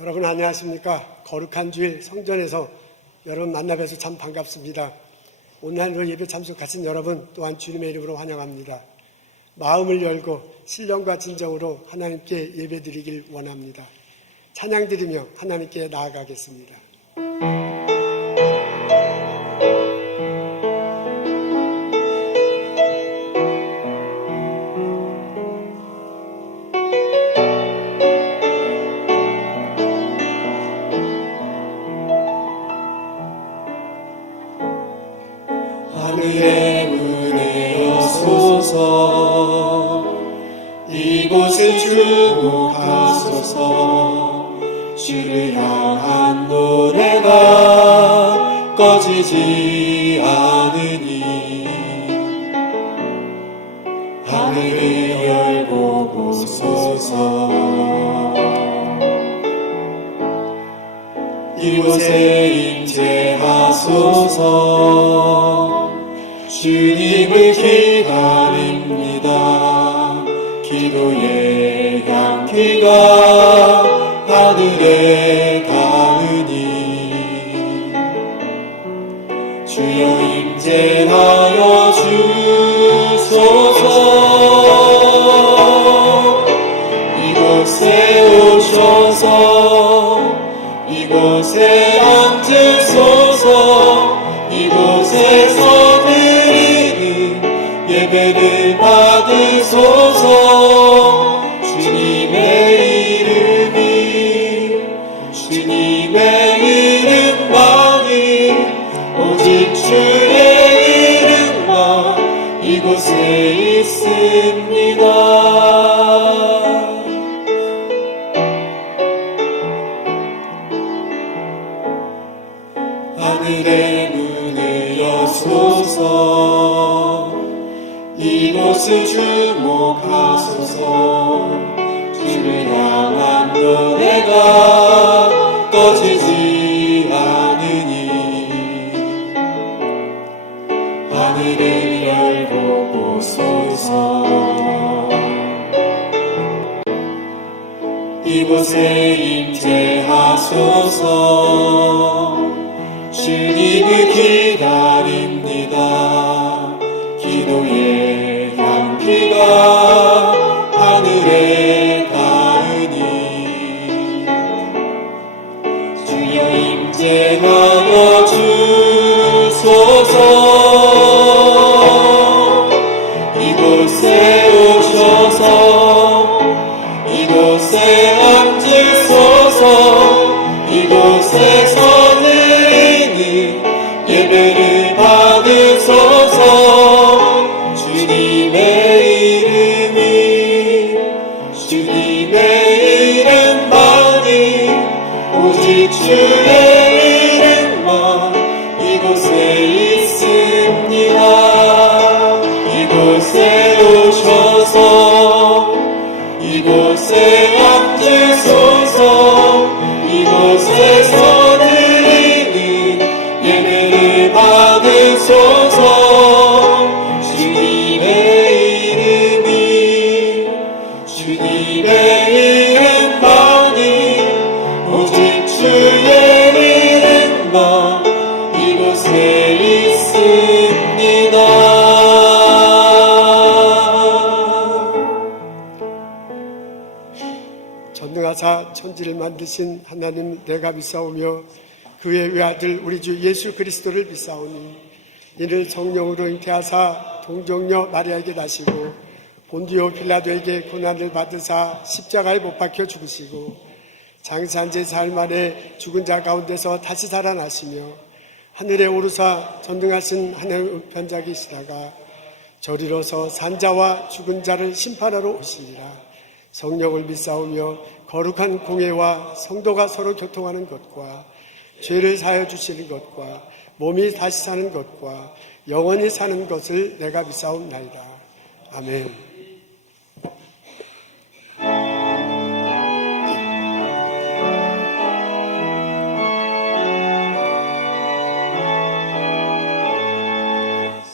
여러분 안녕하십니까? 거룩한 주일 성전에서 여러분 만나 뵈서 참 반갑습니다. 온라인으로 예배 참석하신 여러분 또한 주님의 이름으로 환영합니다. 마음을 열고 신령과 진정으로 하나님께 예배드리길 원합니다. 찬양드리며 하나님께 나아가겠습니다. 하늘의 문을 여소서, 이곳을 주목하소서. 주를 향한 노래가 꺼지지 않으니 하늘을 열고 보소서. 이곳에 임재하소서. 주님을 기다립니다. 기도의 향기가 하늘에 닿으니 주여 임재하여 주소서. 이곳에 오셔서 이곳에 앉으소서. 이곳에서 드리는 예배를 받으소서. 주님의 이름만이 오직 주의 이름만 이곳에 있습니다. 하늘의 문을 여소서. 이곳을 주목하소서. 주를 향한 노래가 꺼지지 않으니 하늘을 열고 보소서. 이곳에 임재하소서. 주님을 기다립니다. 기도의 향기가 하늘에 닿으니 주여 임재하여 주소서. 이곳에 오셔서 이곳에 앉으소서. 이곳에서 예배를 받으소서. 주님의 이름만이 오직 주의 이름만 이곳에 있습니다. 이곳에 오셔서 이곳에 앉으소서. 이곳에서 예배를 받으소서. 주님의 이름만이 오직 주의 이름만 이곳에 있습니다. 전능하사 천지를 만드신 하나님 내가 믿사오며 그의 외아들 우리 주 예수 그리스도를 믿사오니 이를 성령으로 잉태하사 동정녀 마리아에게 나시고 본디오 빌라도에게 고난을 받으사 십자가에 못 박혀 죽으시고 장사한 지 사흘 만에 죽은 자 가운데서 다시 살아나시며 하늘에 오르사 전능하신 하나님의 우편자이시다가 저리로서 산자와 죽은 자를 심판하러 오시리라. 성령을 믿사오며 거룩한 공회와 성도가 서로 교통하는 것과 죄를 사하여 주시는 것과 몸이 다시 사는 것과 영원히 사는 것을 내가 믿사옵나이다. 아멘.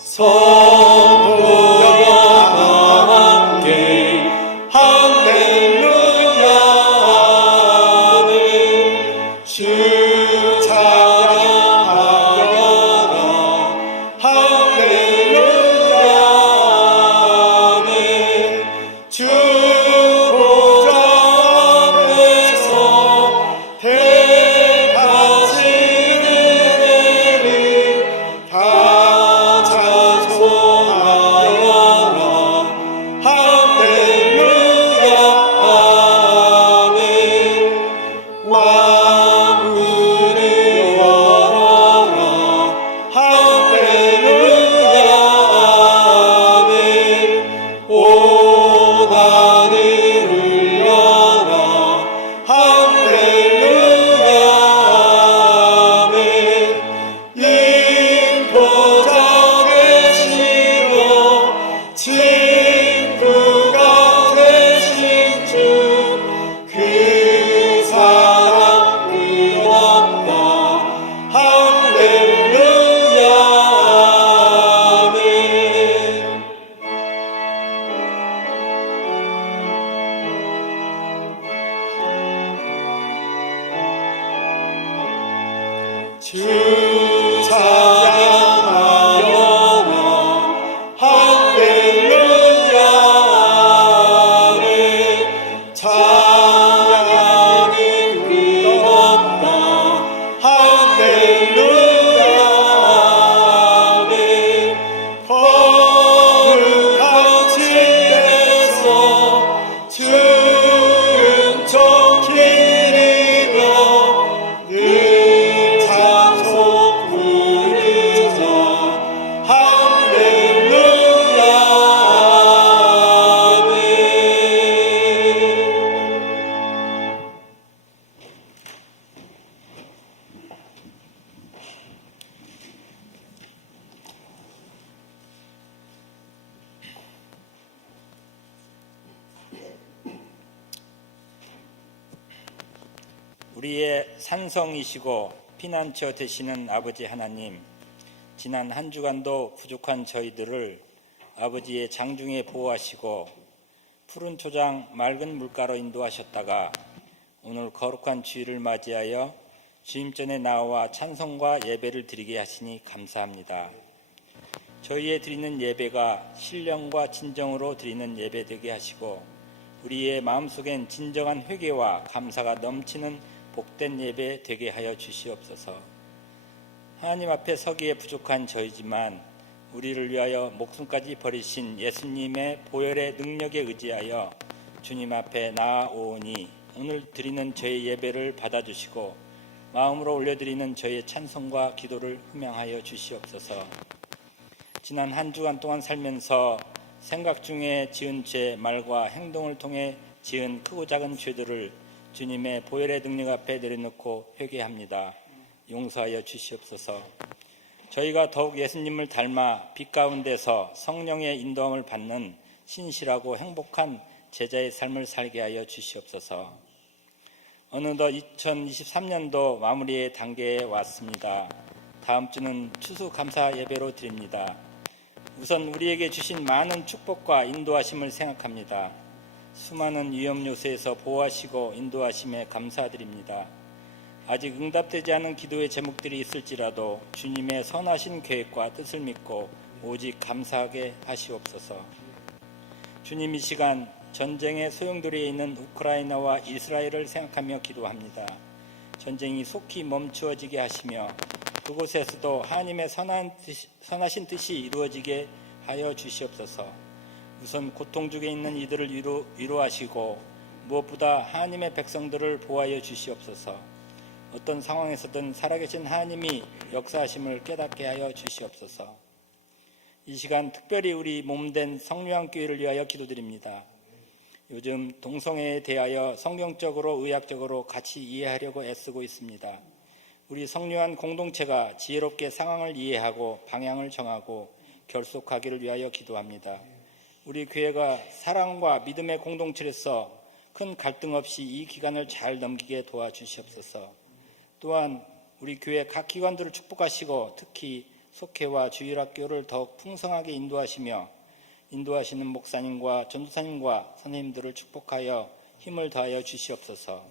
성도와 함께 할렐루야 아멘. 할렐루야 아멘. 주 보좌 앞에서 대하시는 은혜를 다 찬송하여라. 할렐루야 아멘. 만물을 열어라. 할렐루야 아멘. 온 하늘을 열어. 할렐루야 아멘. 인보자 되시며 친구가 되신 주 그 사랑 끝없다. 할렐루야 아멘. 주 찬양하여라. 할렐루야 아멘. 찬양이 끝없다. 할렐루야 아멘. 거룩한 집에서 주는 종기리며 늘 찬송 부르자. 할렐루야 아멘. 우리의 산성이시고 피난처 되시는 아버지 하나님, 지난 한 주간도 부족한 저희들을 아버지의 장중에 보호하시고 푸른 초장 맑은 물가로 인도하셨다가 오늘 거룩한 주일을 맞이하여 주임 전에 나와 찬송과 예배를 드리게 하시니 감사합니다. 저희의 드리는 예배가 신령과 진정으로 드리는 예배 되게 하시고 우리의 마음속엔 진정한 회개와 감사가 넘치는 복된 예배 되게 하여 주시옵소서. 하나님 앞에 서기에 부족한 저희지만 우리를 위하여 목숨까지 버리신 예수님의 보혈의 능력에 의지하여 주님 앞에 나아오니 오늘 드리는 저희 예배를 받아주시고 마음으로 올려드리는 저희의 찬송과 기도를 흠양하여 주시옵소서. 지난 한 주간 동안 살면서 생각 중에 지은 죄, 말과 행동을 통해 지은 크고 작은 죄들을 주님의 보혈의 능력 앞에 내려놓고 회개합니다. 용서하여 주시옵소서. 저희가 더욱 예수님을 닮아 빛 가운데서 성령의 인도함을 받는 신실하고 행복한 제자의 삶을 살게 하여 주시옵소서. 어느덧 2023년도 마무리의 단계에 왔습니다. 다음 주는 추수감사 예배로 드립니다. 우선 우리에게 주신 많은 축복과 인도하심을 생각합니다. 수많은 위험 요소에서 보호하시고 인도하심에 감사드립니다. 아직 응답되지 않은 기도의 제목들이 있을지라도 주님의 선하신 계획과 뜻을 믿고 오직 감사하게 하시옵소서. 주님, 이 시간 전쟁의 소용돌이에 있는 우크라이나와 이스라엘을 생각하며 기도합니다. 전쟁이 속히 멈추어지게 하시며 그곳에서도 하나님의 선하신 뜻이 이루어지게 하여 주시옵소서. 우선 고통 중에 있는 이들을 위로하시고 무엇보다 하나님의 백성들을 보호하여 주시옵소서. 어떤 상황에서든 살아계신 하나님이 역사하심을 깨닫게 하여 주시옵소서. 이 시간 특별히 우리 몸된 성령교회를 위하여 기도드립니다. 요즘 동성애에 대하여 성경적으로 의학적으로 같이 이해하려고 애쓰고 있습니다. 우리 성령한 공동체가 지혜롭게 상황을 이해하고 방향을 정하고 결속하기를 위하여 기도합니다. 우리 교회가 사랑과 믿음의 공동체로서 큰 갈등 없이 이 기간을 잘 넘기게 도와주시옵소서. 또한 우리 교회 각 기관들을 축복하시고 특히 속회와 주일학교를 더욱 풍성하게 인도하시며 인도하시는 목사님과 전도사님과 선생님들을 축복하여 힘을 더하여 주시옵소서.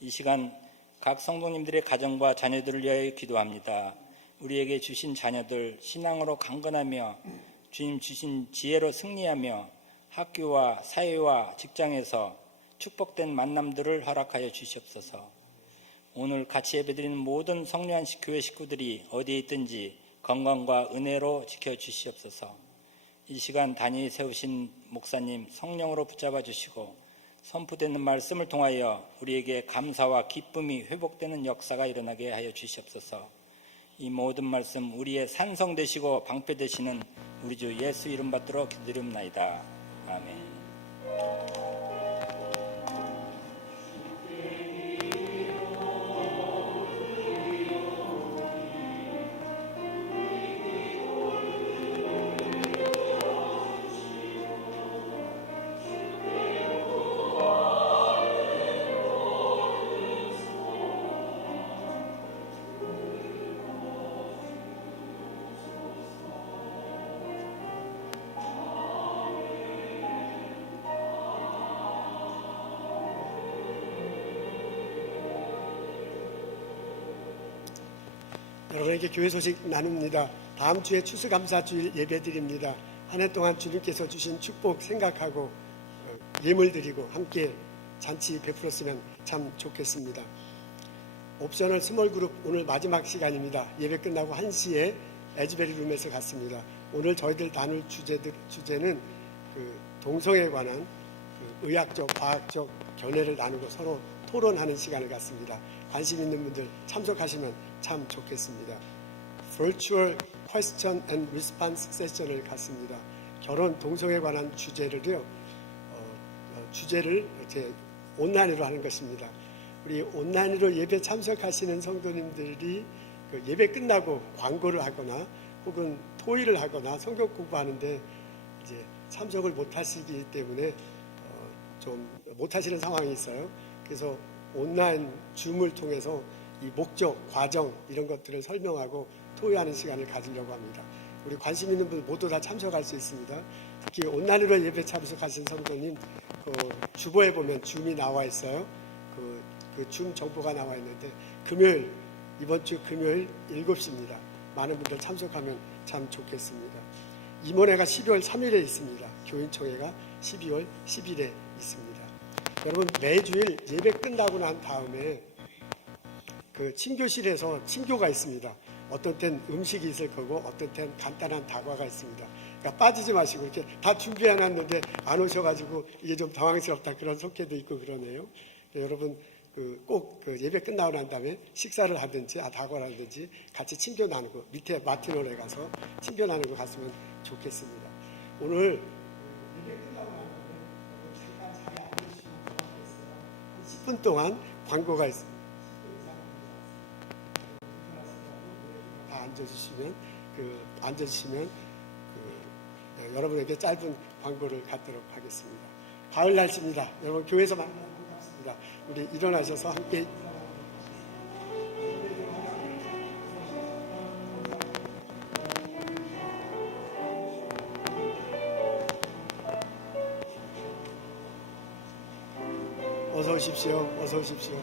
이 시간 각 성도님들의 가정과 자녀들을 위하여 기도합니다. 우리에게 주신 자녀들 신앙으로 강건하며 주님 주신 지혜로 승리하며 학교와 사회와 직장에서 축복된 만남들을 허락하여 주시옵소서. 오늘 같이 예배드리는 모든 성령한 교회 식구들이 어디에 있든지 건강과 은혜로 지켜주시옵소서. 이 시간 단위 세우신 목사님 성령으로 붙잡아 주시고 선포되는 말씀을 통하여 우리에게 감사와 기쁨이 회복되는 역사가 일어나게 하여 주시옵소서. 이 모든 말씀 우리의 산성 되시고 방패 되시는 우리 주 예수 이름 받들어 기도드립나이다. 아멘. 여러분에게 교회 소식 나눕니다. 다음 주에 추수감사주일 예배드립니다. 한 해 동안 주님께서 주신 축복 생각하고 예물 드리고 함께 잔치 베풀었으면 참 좋겠습니다. 옵셔널 스몰그룹 오늘 마지막 시간입니다. 예배 끝나고 1시에 에즈베리 룸에서 갖습니다. 오늘 저희들 나눌 주제는 동성애에 관한 의학적, 과학적 견해를 나누고 서로 토론하는 시간을 갖습니다. 관심 있는 분들 참석하시면 참 좋겠습니다. Virtual Question and Response 세션을 갖습니다. 결혼 동성애에 관한 주제를요, 주제를 이제 온라인으로 하는 것입니다. 우리 온라인으로 예배 참석하시는 성도님들이 예배 끝나고 광고를 하거나 혹은 토의를 하거나 성경 공부하는데 이제 참석을 못 하시기 때문에 좀 못 하시는 상황이 있어요. 그래서 온라인 줌을 통해서 이 목적, 과정 이런 것들을 설명하고 토의하는 시간을 가지려고 합니다. 우리 관심 있는 분 모두 다 참석할 수 있습니다. 특히 온라인으로 예배 참석하신 성도님 주보에 보면 줌이 나와 있어요. 그 줌 정보가 나와 있는데 이번 주 금요일 7시입니다. 많은 분들 참석하면 참 좋겠습니다. 임원회가 12월 3일에 있습니다. 교인총회가 12월 10일에 있습니다. 여러분 매주일 예배 끝나고 난 다음에 친교실에서 친교가 있습니다. 어떤 땐 음식이 있을 거고 어떤 땐 간단한 다과가 있습니다. 그러니까 빠지지 마시고 이렇게 다 준비해놨는데 안 오셔가지고 이게 좀 당황스럽다 그런 속회도 있고 그러네요. 여러분 꼭 예배 끝나고 난 다음에 식사를 하든지 다과를 하든지 같이 친교 나누고 밑에 마티노에 가서 친교 나누고 갔으면 좋겠습니다. 오늘 예배 끝나고 난 다음에 잠깐 자리에 앉으시면 좋겠어요. 10분 동안 광고가 있습니다. 다 앉아주시면 여러분에게 짧은 광고를 갖도록 하겠습니다. 가을 날씨입니다. 여러분 교회에서 만나면 반갑습니다. 우리 일어나셔서 함께 어서 오십시오. 어서 오십시오.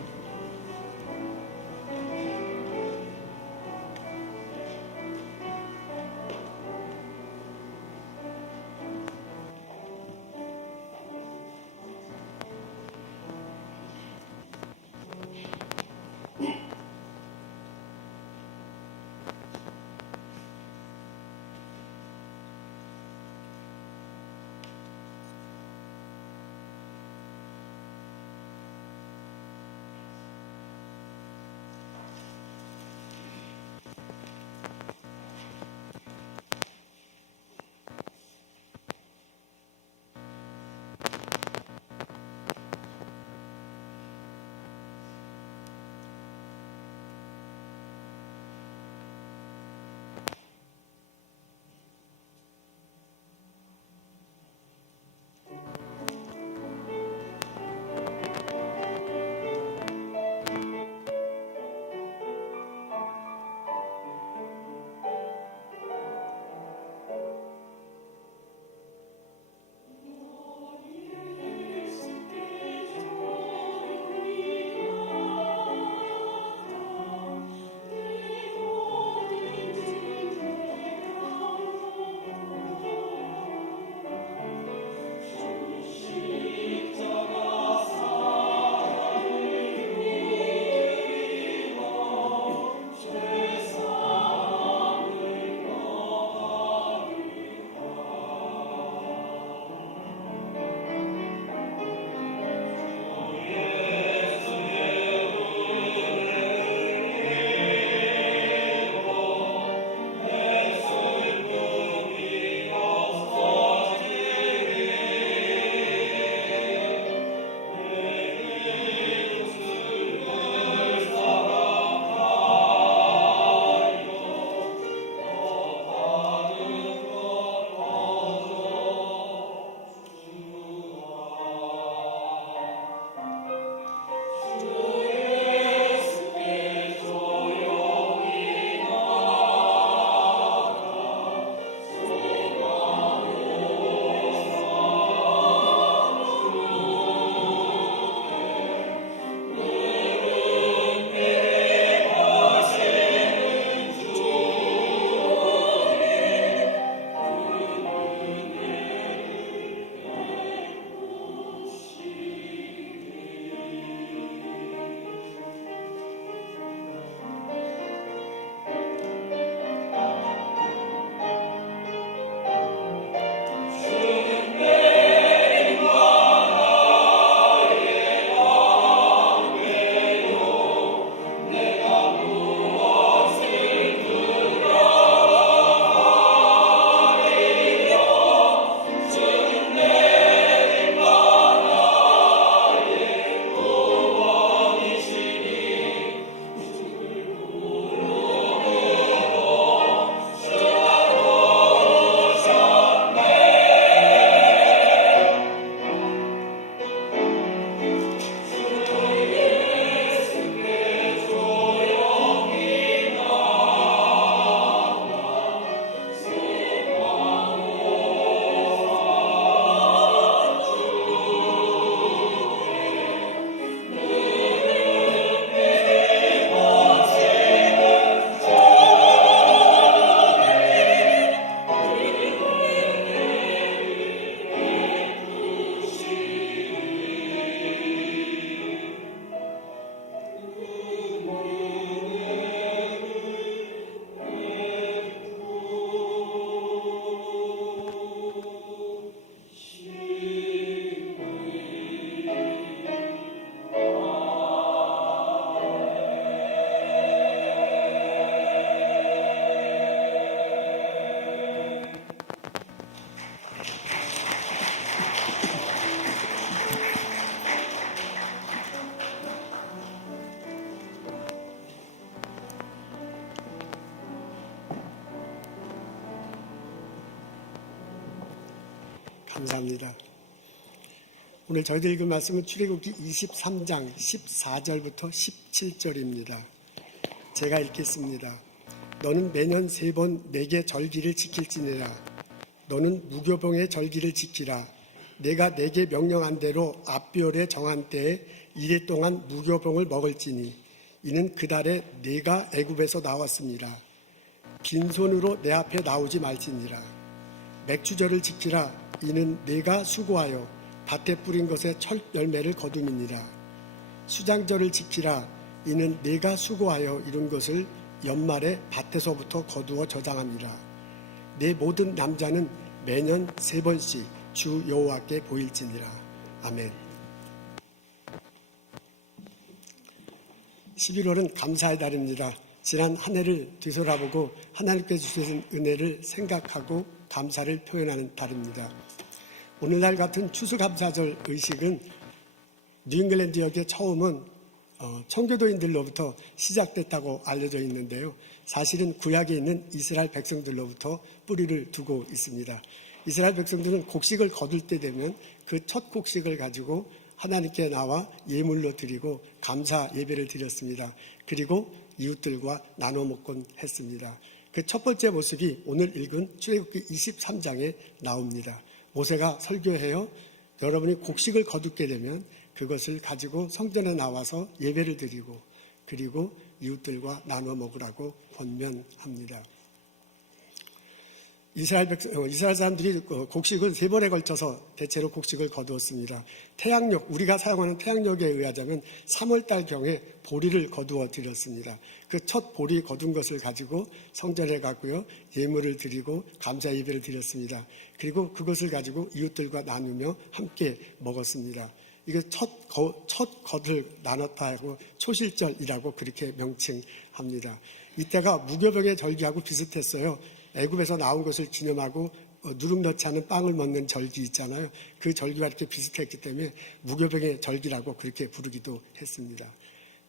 감사합니다. 오늘 저희들 읽은 말씀은 출애굽기 23장 14절부터 17절입니다. 제가 읽겠습니다. 너는 매년 3번 내게 절기를 지킬지니라. 너는 무교병의 절기를 지키라. 내가 내게 명령한 대로 앞별에 정한 때에 이래 동안 무교병을 먹을지니 이는 그 달에 내가 애굽에서 나왔습니다. 빈손으로 내 앞에 나오지 말지니라. 맥주절을 지키라. 이는 내가 수고하여 밭에 뿌린 것에 첫 열매를 거둠이니라. 수장절을 지키라. 이는 내가 수고하여 이룬 것을 연말에 밭에서부터 거두어 저장합니다. 내 모든 남자는 매년 3번씩 주 여호와께 보일지니라. 아멘. 11월은 감사의 달입니다. 지난 한 해를 뒤돌아보고 하나님께 주신 은혜를 생각하고 감사를 표현하는 달입니다. 오늘날 같은 추수감사절 의식은 뉴잉글랜드 지역의 처음은 청교도인들로부터 시작됐다고 알려져 있는데요. 사실은 구약에 있는 이스라엘 백성들로부터 뿌리를 두고 있습니다. 이스라엘 백성들은 곡식을 거둘 때 되면 그 첫 곡식을 가지고 하나님께 나와 예물로 드리고 감사 예배를 드렸습니다. 그리고 이웃들과 나눠 먹곤 했습니다. 그 첫 번째 모습이 오늘 읽은 출애굽기 23장에 나옵니다. 모세가 설교해요. 여러분이 곡식을 거두게 되면 그것을 가지고 성전에 나와서 예배를 드리고 그리고 이웃들과 나눠 먹으라고 권면합니다. 이스라엘 사람들이 곡식을 3번에 걸쳐서 대체로 곡식을 거두었습니다. 태양력, 우리가 사용하는 태양력에 의하자면 3월달경에 보리를 거두어 드렸습니다. 그 첫 보리 거둔 것을 가지고 성전에 가고요. 예물을 드리고 감사 예배를 드렸습니다. 그리고 그것을 가지고 이웃들과 나누며 함께 먹었습니다. 이게 첫 겉을 나눴다 하고 초실절이라고 그렇게 명칭합니다. 이때가 무교병의 절기하고 비슷했어요. 애굽에서 나온 것을 기념하고 누룩 넣지 않은 빵을 먹는 절기 있잖아요. 그 절기와 이렇게 비슷했기 때문에 무교병의 절기라고 그렇게 부르기도 했습니다.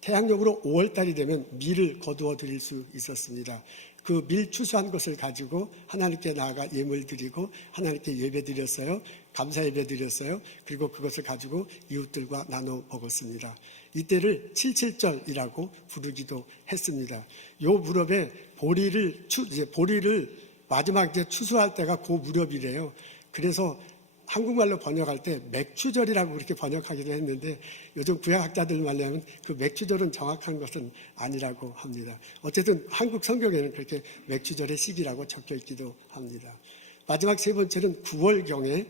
태양력으로 5월달이 되면 밀을 거두어 드릴 수 있었습니다. 그 밀 추수한 것을 가지고 하나님께 나아가 예물 드리고 하나님께 예배 드렸어요. 감사 예배 드렸어요. 그리고 그것을 가지고 이웃들과 나눠 먹었습니다. 이때를 77절이라고 부르기도 했습니다. 요 무렵에 보리를 마지막 이제 추수할 때가 그 무렵이래요. 그래서 한국말로 번역할 때 맥추절이라고 그렇게 번역하기도 했는데 요즘 구약학자들 말하면 그 맥추절은 정확한 것은 아니라고 합니다. 어쨌든 한국 성경에는 그렇게 맥추절의 시기라고 적혀 있기도 합니다. 마지막 세 번째는 9월경에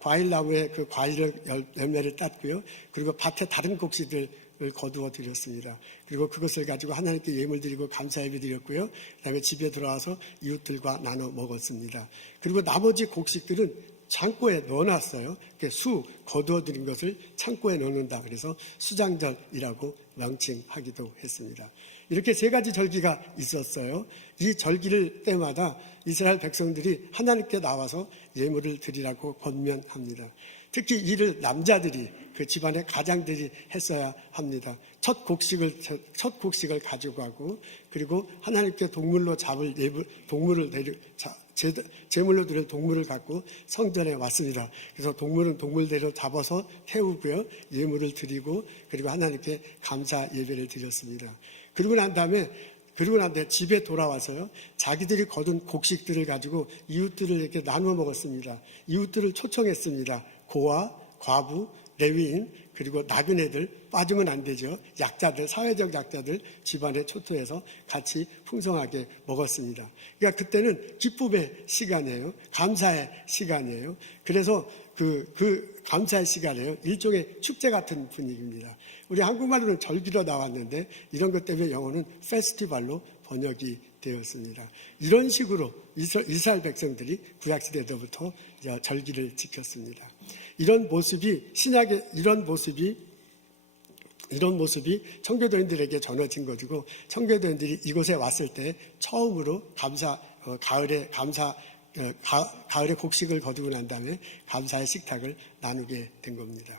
과일나무에 그 과일 열매를 땄고요. 그리고 밭에 다른 곡식들을 거두어 드렸습니다. 그리고 그것을 가지고 하나님께 예물 드리고 감사 예배 드렸고요. 그다음에 집에 들어와서 이웃들과 나눠 먹었습니다. 그리고 나머지 곡식들은 창고에 넣어놨어요. 수 거두어 드린 것을 창고에 넣는다. 그래서 수장절이라고 명칭하기도 했습니다. 이렇게 3가지 절기가 있었어요. 이 절기를 때마다 이스라엘 백성들이 하나님께 나와서 예물을 드리라고 권면합니다. 특히 이를 남자들이 그 집안의 가장들이 했어야 합니다. 첫 곡식을 가지고 가고 그리고 하나님께 동물로 잡을 제물로 드릴 동물을 갖고 성전에 왔습니다. 그래서 동물은 동물대로 잡아서 태우고요. 예물을 드리고 그리고 하나님께 감사 예배를 드렸습니다. 그리고 난 다음에 집에 돌아와서요. 자기들이 거둔 곡식들을 가지고 이웃들을 이렇게 나누어 먹었습니다. 이웃들을 초청했습니다. 고아, 과부, 레위인, 그리고 나그네들 빠지면 안 되죠. 약자들, 사회적 약자들 집안에 초토해서 같이 풍성하게 먹었습니다. 그러니까 그때는 기쁨의 시간이에요. 감사의 시간이에요. 그래서 그 감사의 시간이에요. 일종의 축제 같은 분위기입니다. 우리 한국말로는 절기로 나왔는데 이런 것 때문에 영어는 페스티벌로 번역이 되었습니다. 이런 식으로 이스라엘 백성들이 구약시대 때부터 절기를 지켰습니다. 이런 모습이 청교도인들에게 전해진 것이고 청교도인들이 이곳에 왔을 때 처음으로 가을에 곡식을 거두고 난 다음에 감사의 식탁을 나누게 된 겁니다.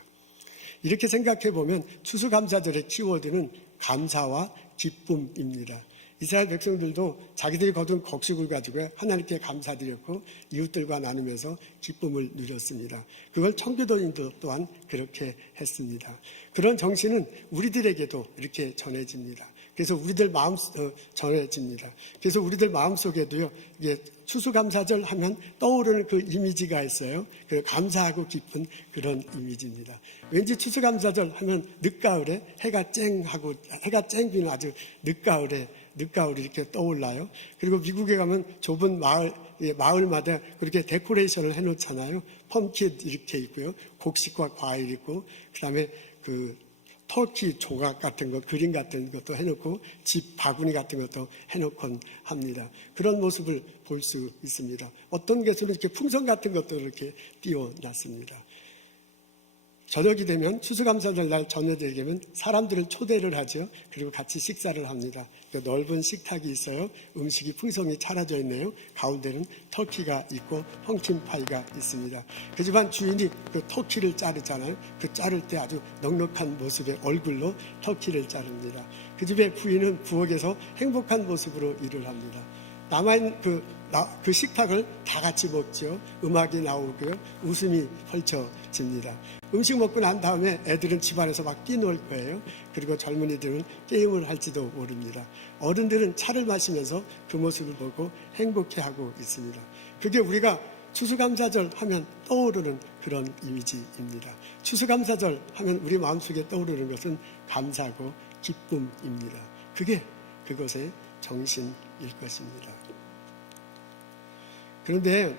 이렇게 생각해 보면 추수감사절의 키워드는 감사와 기쁨입니다. 이스라엘 백성들도 자기들이 거둔 곡식을 가지고 하나님께 감사드렸고 이웃들과 나누면서 기쁨을 누렸습니다. 그걸 청교도인도 또한 그렇게 했습니다. 그런 정신은 우리들에게도 이렇게 전해집니다. 그래서 우리들 전해집니다. 그래서 우리들 마음속에도요, 이게 추수감사절 하면 떠오르는 그 이미지가 있어요. 그 감사하고 기쁜 그런 이미지입니다. 왠지 추수감사절 하면 늦가을에 해가 쨍비는 아주 늦가을이 이렇게 떠올라요. 그리고 미국에 가면 좁은 마을마다 그렇게 데코레이션을 해놓잖아요. 펌킨 이렇게 있고요. 곡식과 과일 있고, 그 다음에 터키 조각 같은 거, 그림 같은 것도 해놓고 집 바구니 같은 것도 해놓곤 합니다. 그런 모습을 볼 수 있습니다. 어떤 곳은 이렇게 풍선 같은 것도 이렇게 띄워놨습니다. 저녁이 되면 추수감사절 날 저녁이 되면 사람들을 초대를 하죠. 그리고 같이 식사를 합니다. 넓은 식탁이 있어요. 음식이 풍성히 차려져 있네요. 가운데는 터키가 있고 펑킨파이가 있습니다. 그 집안 주인이 그 터키를 자르잖아요. 그 자를 때 아주 넉넉한 모습의 얼굴로 터키를 자릅니다. 그 집의 부인은 부엌에서 행복한 모습으로 일을 합니다. 남아있는 그 식탁을 다 같이 먹죠. 음악이 나오고요. 웃음이 펼쳐집니다. 음식 먹고 난 다음에 애들은 집안에서 막 뛰놀 거예요. 그리고 젊은이들은 게임을 할지도 모릅니다. 어른들은 차를 마시면서 그 모습을 보고 행복해하고 있습니다. 그게 우리가 추수감사절 하면 떠오르는 그런 이미지입니다. 추수감사절 하면 우리 마음속에 떠오르는 것은 감사하고 기쁨입니다. 그게 그것의 정신일 것입니다. 그런데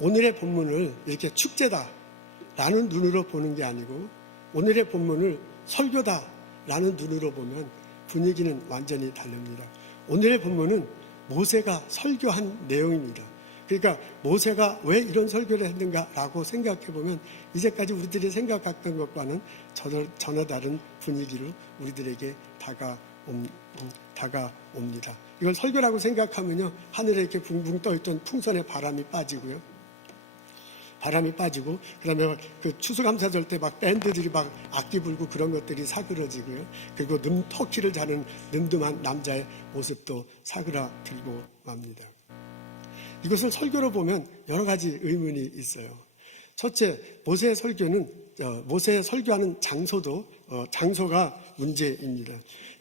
오늘의 본문을 이렇게 축제다라는 눈으로 보는 게 아니고 오늘의 본문을 설교다라는 눈으로 보면 분위기는 완전히 다릅니다. 오늘의 본문은 모세가 설교한 내용입니다. 그러니까 모세가 왜 이런 설교를 했는가라고 생각해 보면 이제까지 우리들이 생각했던 것과는 전혀 다른 분위기로 우리들에게 다가옵니다. 이걸 설교라고 생각하면요, 하늘에 이렇게 붕붕 떠있던 풍선에 바람이 빠지고, 그 다음에 그 추수감사절 때 막 밴드들이 막 악기 불고 그런 것들이 사그러지고요. 그리고 터키를 자는 늠름한 남자의 모습도 사그라들고 맙니다. 이것을 설교로 보면 여러 가지 의문이 있어요. 첫째, 모세의 설교하는 장소가 문제입니다.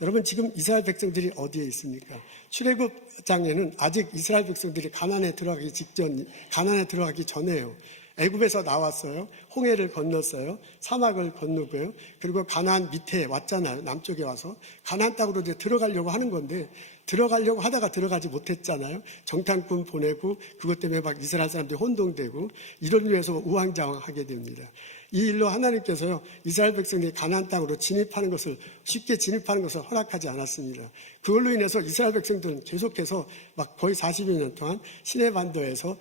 여러분, 지금 이스라엘 백성들이 어디에 있습니까? 출애굽장에는 아직 이스라엘 백성들이 가나안에 들어가기 전에요. 애굽에서 나왔어요. 홍해를 건넜어요. 사막을 건너고요. 그리고 가나안 밑에 왔잖아요. 남쪽에 와서 가나안 땅으로 이제 들어가려고 하는 건데 들어가려고 하다가 들어가지 못했잖아요. 정탐꾼 보내고 그것 때문에 막 이스라엘 사람들이 혼동되고 이런 위해서 우왕좌왕하게 됩니다. 이 일로 하나님께서요, 이스라엘 백성이 가나안 땅으로 쉽게 진입하는 것을 허락하지 않았습니다. 그걸로 인해서 이스라엘 백성들은 계속해서 막 거의 40여 년 동안 시내 반도에서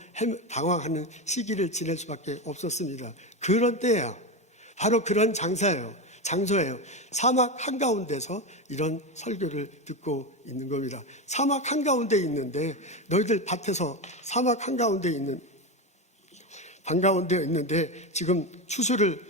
방황하는 시기를 지낼 수밖에 없었습니다. 그런 때야, 바로 그런 장소예요. 사막 한가운데서 이런 설교를 듣고 있는 겁니다. 사막 한가운데 있는데 너희들 밭에서 사막 한가운데 있는데 지금 추수를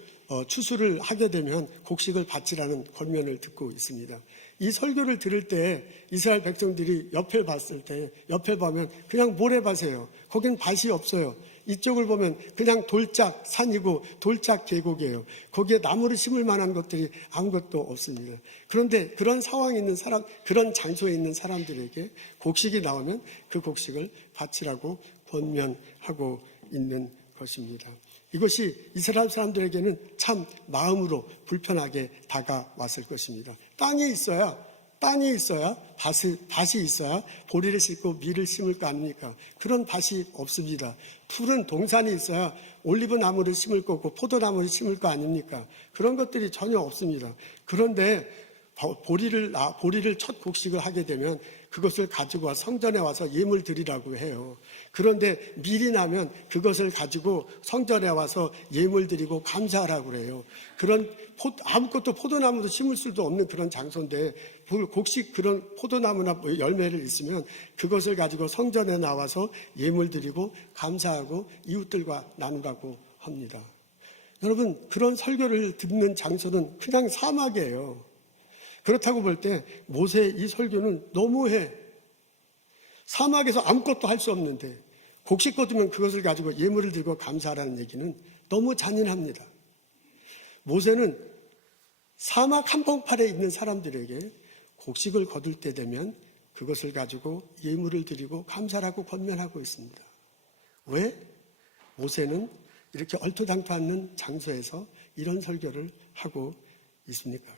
하게 되면 곡식을 바치라는 권면을 듣고 있습니다. 이 설교를 들을 때 이스라엘 백성들이 옆을 보면 그냥 모래밭이에요. 거긴 밭이 없어요. 이쪽을 보면 그냥 돌짝 산이고 돌짝 계곡이에요. 거기에 나무를 심을 만한 것들이 아무것도 없습니다. 그런데 그런 상황에 있는 그런 장소에 있는 사람들에게 곡식이 나오면 그 곡식을 바치라고 권면하고 있는 것입니다. 이것이 이스라엘 사람들에게는 참 마음으로 불편하게 다가왔을 것입니다. 땅이 있어야 밭이 있어야 보리를 심고 밀을 심을 거 아닙니까? 그런 밭이 없습니다. 푸른 동산이 있어야 올리브 나무를 심을 거고 포도나무를 심을 거 아닙니까? 그런 것들이 전혀 없습니다. 그런데 보리를 첫 곡식을 하게 되면 그것을 가지고 와 성전에 와서 예물 드리라고 해요. 그런데 밀이 나면 그것을 가지고 성전에 와서 예물 드리고 감사하라고 그래요. 그런 아무것도 포도나무도 심을 수도 없는 그런 장소인데 그런 포도나무나 열매를 있으면 그것을 가지고 성전에 나와서 예물 드리고 감사하고 이웃들과 나누라고 합니다. 여러분, 그런 설교를 듣는 장소는 그냥 사막이에요. 그렇다고 볼 때 모세의 이 설교는 너무해. 사막에서 아무것도 할 수 없는데 곡식 거두면 그것을 가지고 예물을 들고 감사하라는 얘기는 너무 잔인합니다. 모세는 사막 한복판에 있는 사람들에게 곡식을 거둘 때 되면 그것을 가지고 예물을 드리고 감사하라고 권면하고 있습니다. 왜? 모세는 이렇게 얼토당토 않는 장소에서 이런 설교를 하고 있습니까?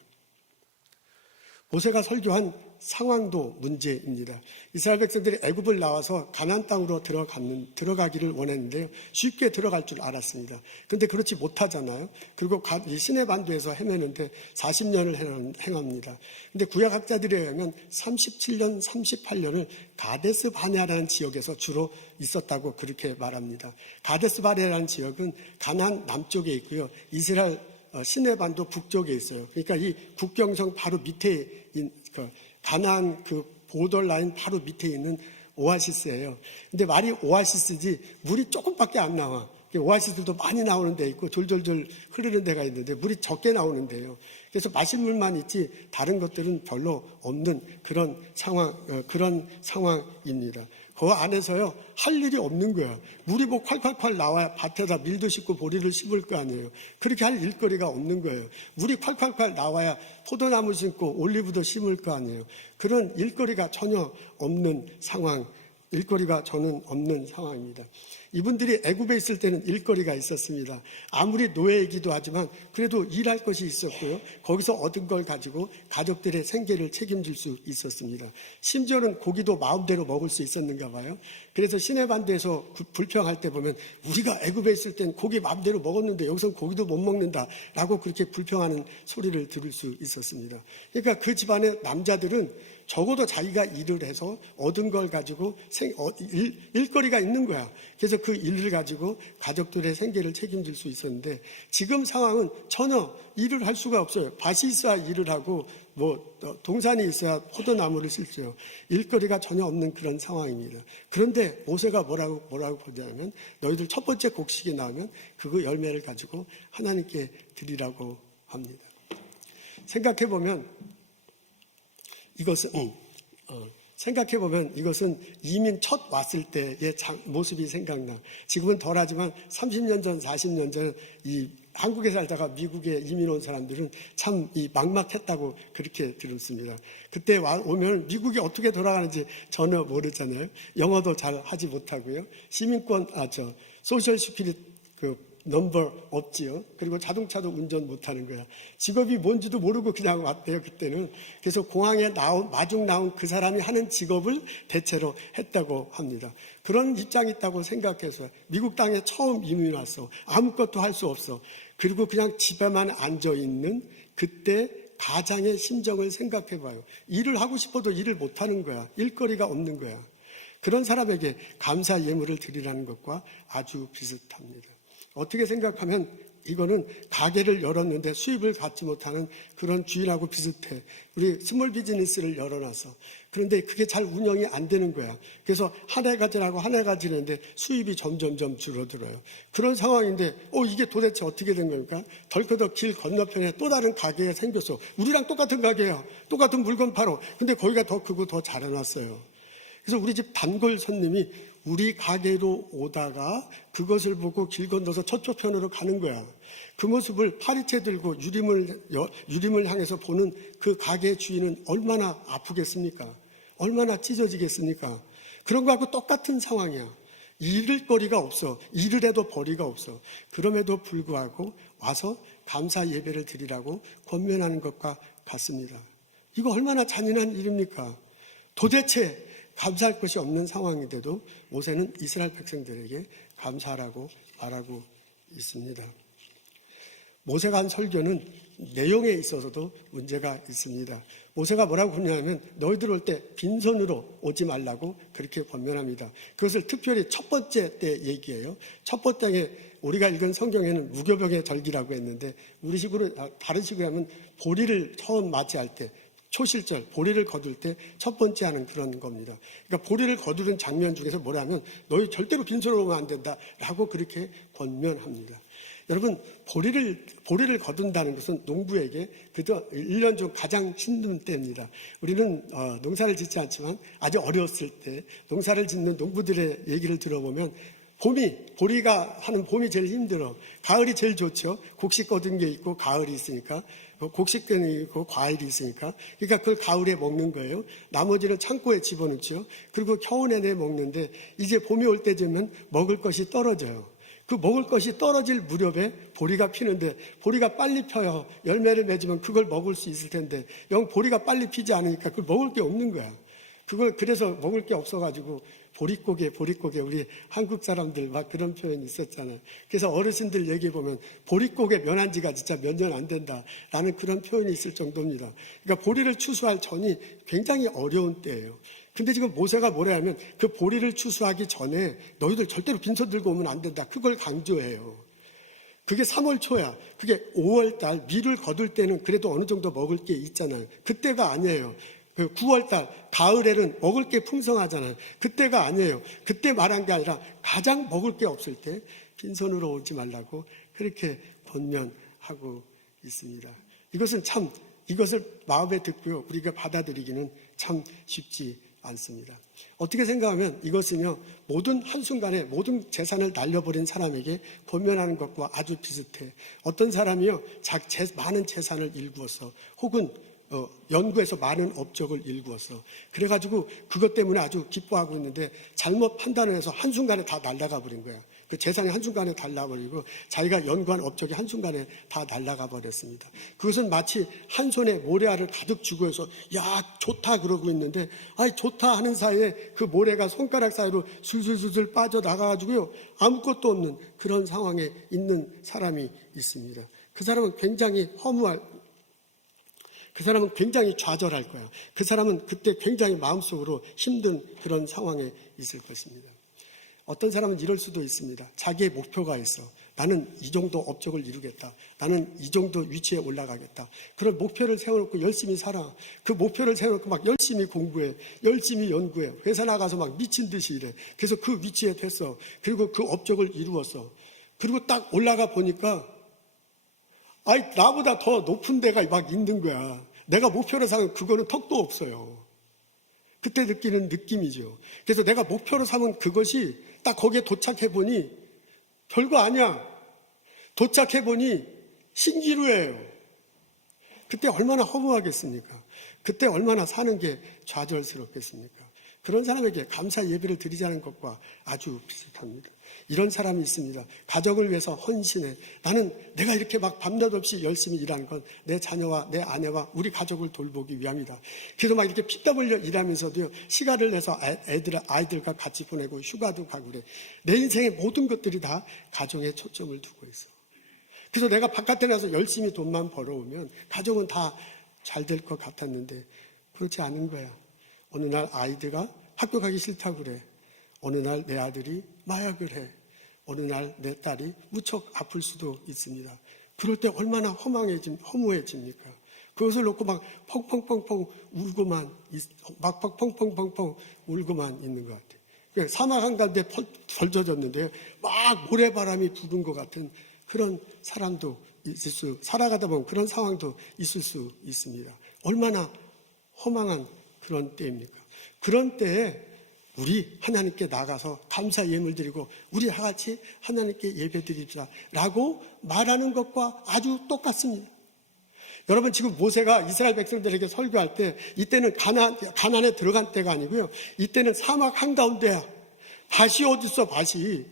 모세가 설교한 상황도 문제입니다. 이스라엘 백성들이 애굽을 나와서 가나안 땅으로 들어가기를 원했는데요. 쉽게 들어갈 줄 알았습니다. 그런데 그렇지 못하잖아요. 그리고 시내 반도에서 헤매는데 40년을 행합니다. 그런데 구약학자들에 의하면 37년, 38년을 가데스 바네아라는 지역에서 주로 있었다고 그렇게 말합니다. 가데스 바네아라는 지역은 가나안 남쪽에 있고요. 이스라엘 시내반도 북쪽에 있어요. 그러니까 이 국경선 바로 밑에 가나안 그 보더라인 바로 밑에 있는 오아시스예요. 근데 말이 오아시스지 물이 조금밖에 안 나와. 오아시스들도 많이 나오는 데 있고 졸졸졸 흐르는 데가 있는데 물이 적게 나오는 데요. 그래서 마실 물만 있지 다른 것들은 별로 없는 그런 상황입니다. 그 안에서요, 할 일이 없는 거야. 물이 뭐 콸콸콸 나와야 밭에다 밀도 심고 보리를 심을 거 아니에요. 그렇게 할 일거리가 없는 거예요. 물이 콸콸콸 나와야 포도나무 심고 올리브도 심을 거 아니에요. 그런 일거리가 전혀 없는 상황입니다. 이분들이 애굽에 있을 때는 일거리가 있었습니다. 아무리 노예이기도 하지만 그래도 일할 것이 있었고요. 거기서 얻은 걸 가지고 가족들의 생계를 책임질 수 있었습니다. 심지어는 고기도 마음대로 먹을 수 있었는가 봐요. 그래서 시내반도에서 불평할 때 보면 우리가 애굽에 있을 땐 고기 마음대로 먹었는데 여기서는 고기도 못 먹는다라고 그렇게 불평하는 소리를 들을 수 있었습니다. 그러니까 그 집안의 남자들은 적어도 자기가 일을 해서 얻은 걸 가지고 일거리가 있는 거야. 그래서 그 일을 가지고 가족들의 생계를 책임질 수 있었는데 지금 상황은 전혀 일을 할 수가 없어요. 밭이 있어야 일을 하고 동산이 있어야 포도나무를 심죠. 일거리가 전혀 없는 그런 상황입니다. 그런데 모세가 뭐라고 보자면 너희들 첫 번째 곡식이 나오면 그 열매를 가지고 하나님께 드리라고 합니다. 생각해보면 이것은 이민 첫 왔을 때의 모습이 생각나. 지금은 덜하지만 30년 전, 40년 전 이 한국에 살다가 미국에 이민 온 사람들은 참 막막했다고 그렇게 들었습니다. 그때 오면 미국이 어떻게 돌아가는지 전혀 모르잖아요. 영어도 잘 하지 못하고요. 시민권, 소셜 시큐리티 넘버 없지요. 그리고 자동차도 운전 못하는 거야. 직업이 뭔지도 모르고 그냥 왔대요, 그때는. 그래서 공항에 마중 나온 그 사람이 하는 직업을 대체로 했다고 합니다. 그런 입장이 있다고 생각해서 미국 땅에 처음 이민 왔어. 아무것도 할 수 없어. 그리고 그냥 집에만 앉아있는 그때 가장의 심정을 생각해봐요. 일을 하고 싶어도 일을 못하는 거야. 일거리가 없는 거야. 그런 사람에게 감사 예물을 드리라는 것과 아주 비슷합니다. 어떻게 생각하면 이거는 가게를 열었는데 수입을 받지 못하는 그런 주인하고 비슷해. 우리 스몰 비즈니스를 열어놔서. 그런데 그게 잘 운영이 안 되는 거야. 그래서 한 해가 지는데 수입이 점점점 줄어들어요. 그런 상황인데 이게 도대체 어떻게 된 겁니까? 덜커덕 길 건너편에 또 다른 가게가 생겼어. 우리랑 똑같은 가게야. 똑같은 물건 팔어. 근데 거기가 더 크고 더 잘 해놨어요. 그래서 우리 집 단골 손님이 우리 가게로 오다가 그것을 보고 길 건너서 저쪽편으로 가는 거야. 그 모습을 파리채 들고 유림을 향해서 보는 그 가게 주인은 얼마나 아프겠습니까? 얼마나 찢어지겠습니까? 그런 거하고 똑같은 상황이야. 잃을 거리가 없어. 일을 해도 벌이가 없어. 그럼에도 불구하고 와서 감사 예배를 드리라고 권면하는 것과 같습니다. 이거 얼마나 잔인한 일입니까? 도대체 감사할 것이 없는 상황인데도 모세는 이스라엘 백성들에게 감사하라고 말하고 있습니다. 모세가 한 설교는 내용에 있어서도 문제가 있습니다. 모세가 뭐라고 권면하면 너희들 올 때 빈손으로 오지 말라고 그렇게 권면합니다. 그것을 특별히 첫 번째 때 얘기해요. 첫 번째 우리가 읽은 성경에는 무교병의 절기라고 했는데 다른 식으로 하면 보리를 처음 맞이할 때 초실절, 보리를 거둘 때 첫 번째 하는 그런 겁니다. 그러니까 보리를 거두는 장면 중에서 뭐라면 너희 절대로 빈손으로 오면 안 된다라고 그렇게 권면합니다. 여러분, 보리를 거둔다는 것은 농부에게 그저 1년 중 가장 힘든 때입니다. 우리는 농사를 짓지 않지만 아주 어려웠을 때 농사를 짓는 농부들의 얘기를 들어보면 보리가 하는 봄이 제일 힘들어. 가을이 제일 좋죠. 곡식 거둔 게 있고 가을이 있으니까. 곡식근이 있고 과일이 있으니까. 그러니까 그걸 가을에 먹는 거예요. 나머지는 창고에 집어넣죠. 그리고 겨우 내내 먹는데 이제 봄이 올 때 되면 먹을 것이 떨어져요. 그 먹을 것이 떨어질 무렵에 보리가 피는데 보리가 빨리 펴요. 열매를 맺으면 그걸 먹을 수 있을 텐데 영 보리가 빨리 피지 않으니까 그걸 먹을 게 없는 거야. 그래서 먹을 게 없어가지고 보릿고개 우리 한국 사람들 막 그런 표현이 있었잖아요. 그래서 어르신들 얘기해 보면 보릿고개 면한 지가 진짜 몇 년 안 된다라는 그런 표현이 있을 정도입니다. 그러니까 보리를 추수할 전이 굉장히 어려운 때예요. 근데 지금 모세가 뭐라 하면 그 보리를 추수하기 전에 너희들 절대로 빈손 들고 오면 안 된다. 그걸 강조해요. 그게 3월 초야. 그게 5월 달 밀을 거둘 때는 그래도 어느 정도 먹을 게 있잖아요. 그때가 아니에요. 9월 달 가을에는 먹을 게 풍성하잖아요. 그때가 아니에요. 그때 말한 게 아니라 가장 먹을 게 없을 때 빈손으로 오지 말라고 그렇게 권면하고 있습니다. 이것을 마음에 듣고요. 우리가 받아들이기는 참 쉽지 않습니다. 어떻게 생각하면 이것은요, 모든 한순간에 모든 재산을 날려버린 사람에게 권면하는 것과 아주 비슷해. 어떤 사람이요, 많은 재산을 일구었어. 혹은 연구해서 많은 업적을 일구었어. 그래가지고 그것 때문에 아주 기뻐하고 있는데 잘못 판단을 해서 한순간에 다 날아가 버린 거야. 그 재산이 한순간에 달라버리고 자기가 연구한 업적이 한순간에 다 날아가 버렸습니다. 그것은 마치 한 손에 모래알을 가득 쥐고 해서 야 좋다 그러고 있는데 좋다 하는 사이에 그 모래가 손가락 사이로 술술술술 빠져나가가지고요 아무것도 없는 그런 상황에 있는 사람이 있습니다. 그 사람은 굉장히 그 사람은 굉장히 좌절할 거야. 그 사람은 그때 굉장히 마음속으로 힘든 그런 상황에 있을 것입니다. 어떤 사람은 이럴 수도 있습니다. 자기의 목표가 있어. 나는 이 정도 업적을 이루겠다. 나는 이 정도 위치에 올라가겠다. 그런 목표를 세워놓고 열심히 살아. 그 목표를 세워놓고 막 열심히 공부해. 열심히 연구해. 회사 나가서 막 미친 듯이 일해. 그래서 그 위치에 됐어. 그리고 그 업적을 이루었어. 그리고 딱 올라가 보니까 나보다 더 높은 데가 막 있는 거야. 내가 목표로 삼은 그거는 턱도 없어요. 그때 느끼는 느낌이죠. 그래서 내가 목표로 삼은 그것이 딱 거기에 도착해보니 별거 아니야. 도착해보니 신기루예요. 그때 얼마나 허무하겠습니까? 그때 얼마나 사는 게 좌절스럽겠습니까? 그런 사람에게 감사 예배를 드리자는 것과 아주 비슷합니다. 이런 사람이 있습니다. 가정을 위해서 헌신해. 나는 내가 이렇게 막 밤낮 없이 열심히 일하는 건 내 자녀와 내 아내와 우리 가족을 돌보기 위함이다. 그래서 막 이렇게 피 땀 흘려 일하면서도요, 시간을 내서 아이들과 같이 보내고 휴가도 가고 그래. 내 인생의 모든 것들이 다 가정에 초점을 두고 있어. 그래서 내가 바깥에 나서 열심히 돈만 벌어오면 가정은 다 잘 될 것 같았는데 그렇지 않은 거야. 어느 날 아이들가 학교 가기 싫다고 그래. 어느 날 내 아들이 마약을 해. 어느 날 내 딸이 무척 아플 수도 있습니다. 그럴 때 얼마나 허무해집니까? 그것을 놓고 막 펑펑펑펑 울고만 있는 것 같아요. 사막 한가운데 덜져졌는데 막 모래바람이 부는 것 같은 그런 사람도 살아가다 보면 그런 상황도 있을 수 있습니다. 얼마나 허망한 그런 때입니까? 그런 때에 우리 하나님께 나가서 감사 예물 드리고 우리 다 같이 하나님께 예배 드립시다 라고 말하는 것과 아주 똑같습니다. 여러분, 지금 모세가 이스라엘 백성들에게 설교할 때 이때는 가나안에 들어간 때가 아니고요, 이때는 사막 한가운데야. 밭이 어딨어? 밭이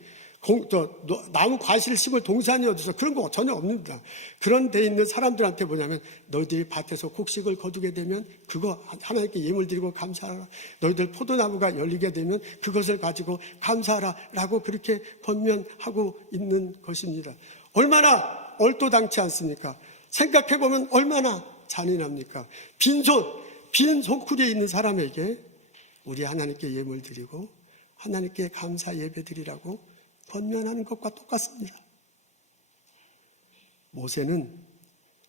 나무 과실을 심을 동산이 어디서, 그런 거 전혀 없습니다. 그런 데 있는 사람들한테 뭐냐면, 너희들이 밭에서 곡식을 거두게 되면 그거 하나님께 예물 드리고 감사하라. 너희들 포도나무가 열리게 되면 그것을 가지고 감사하라 라고 그렇게 권면하고 있는 것입니다. 얼마나 얼토당치 않습니까? 생각해보면 얼마나 잔인합니까? 빈 손쿨이에 있는 사람에게 우리 하나님께 예물 드리고 하나님께 감사 예배 드리라고 권면하는 것과 똑같습니다. 모세는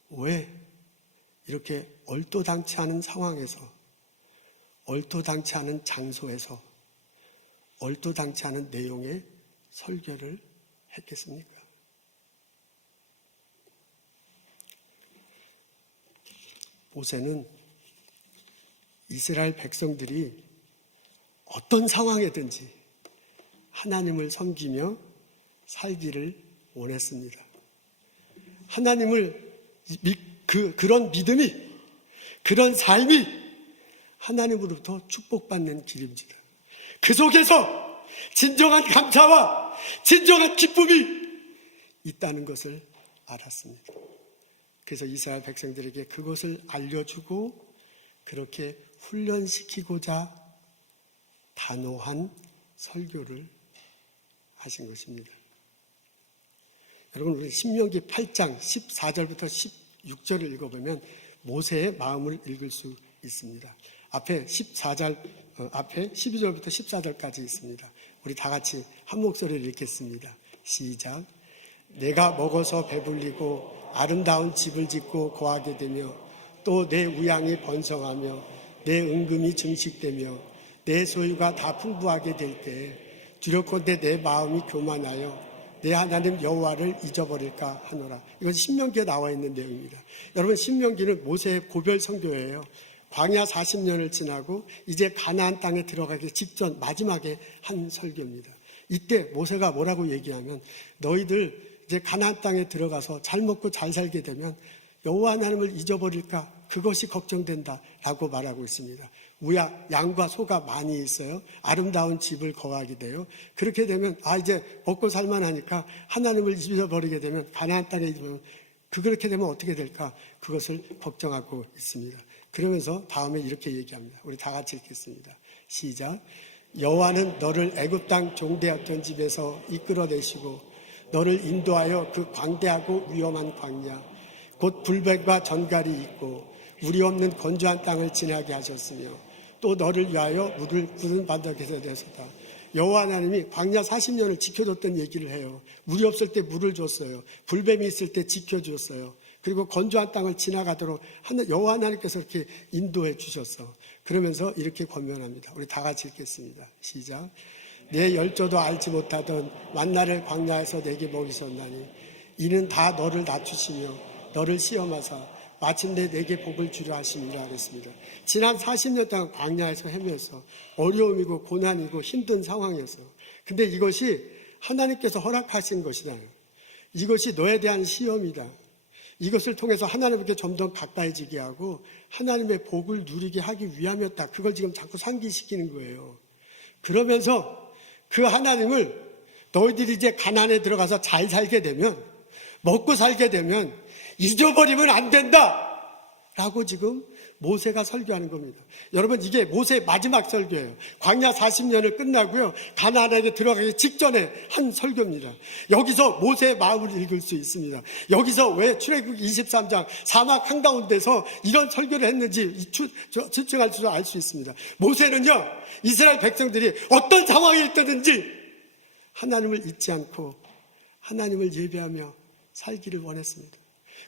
왜 이렇게 얼토당치 않은 상황에서, 얼토당치 않은 장소에서, 얼토당치 않은 내용의 설교를 했겠습니까? 모세는 이스라엘 백성들이 어떤 상황에든지 하나님을 섬기며 살기를 원했습니다. 하나님을 그런 믿음이, 그런 삶이 하나님으로부터 축복받는 길입니다. 그 속에서 진정한 감사와 진정한 기쁨이 있다는 것을 알았습니다. 그래서 이스라엘 백성들에게 그것을 알려주고 그렇게 훈련시키고자 단호한 설교를 하신 것입니다. 여러분, 우리 신명기 8장 14절부터 16절을 읽어보면 모세의 마음을 읽을 수 있습니다. 앞에 12절부터 14절까지 있습니다. 우리 다 같이 한 목소리를 읽겠습니다. 시작. 내가 먹어서 배불리고 아름다운 집을 짓고 거하게 되며 또 내 우양이 번성하며 내 은금이 증식되며 내 소유가 다 풍부하게 될 때 두렵건대 내 마음이 교만하여 내 하나님 여호와를 잊어버릴까 하노라. 이건 신명기에 나와 있는 내용입니다. 여러분, 신명기는 모세의 고별 선교예요. 광야 40년을 지나고 이제 가나안 땅에 들어가기 직전 마지막에 한 설교입니다. 이때 모세가 뭐라고 얘기하면 너희들 이제 가나안 땅에 들어가서 잘 먹고 잘 살게 되면 여호와 하나님을 잊어버릴까 그것이 걱정된다라고 말하고 있습니다. 양과 소가 많이 있어요. 아름다운 집을 거하게 돼요. 그렇게 되면 이제 먹고 살만하니까 하나님을 잊어버리게 되면 가나안 땅에 있으면 그렇게 되면 어떻게 될까 그것을 걱정하고 있습니다. 그러면서 다음에 이렇게 얘기합니다. 우리 다 같이 읽겠습니다. 시작. 여호와는 너를 애굽 땅 종되었던 집에서 이끌어내시고 너를 인도하여 그 광대하고 위험한 광야 곧 불백과 전갈이 있고 물이 없는 건조한 땅을 지나게 하셨으며 또 너를 위하여 물을 부른 반석에서 내서다. 여호와 하나님이 광야 40년을 지켜줬던 얘기를 해요. 물이 없을 때 물을 줬어요. 불뱀이 있을 때 지켜주었어요. 그리고 건조한 땅을 지나가도록 여호와 하나님께서 이렇게 인도해 주셨어. 그러면서 이렇게 권면합니다. 우리 다 같이 읽겠습니다. 시작. 내 열조도 알지 못하던 만나를 광야에서 내게 먹이셨나니 이는 다 너를 낮추시며 너를 시험하사 마침내 내게 복을 주려 하심이라 그랬습니다. 지난 40년 동안 광야에서 헤매서 어려움이고 고난이고 힘든 상황이었어. 근데 이것이 하나님께서 허락하신 것이다. 이것이 너에 대한 시험이다. 이것을 통해서 하나님께 좀 더 가까이지게 하고 하나님의 복을 누리게 하기 위함이었다. 그걸 지금 자꾸 상기시키는 거예요. 그러면서 그 하나님을 너희들이 이제 가나안에 들어가서 잘 살게 되면 먹고 살게 되면 잊어버리면 안 된다 라고 지금 모세가 설교하는 겁니다. 여러분, 이게 모세의 마지막 설교예요. 광야 40년을 끝나고요 가나안에 들어가기 직전에 한 설교입니다. 여기서 모세의 마음을 읽을 수 있습니다. 여기서 왜 출애굽기 23장 사막 한가운데서 이런 설교를 했는지 추측할 수 알 수 있습니다. 모세는요 이스라엘 백성들이 어떤 상황에 있든지 하나님을 잊지 않고 하나님을 예배하며 살기를 원했습니다.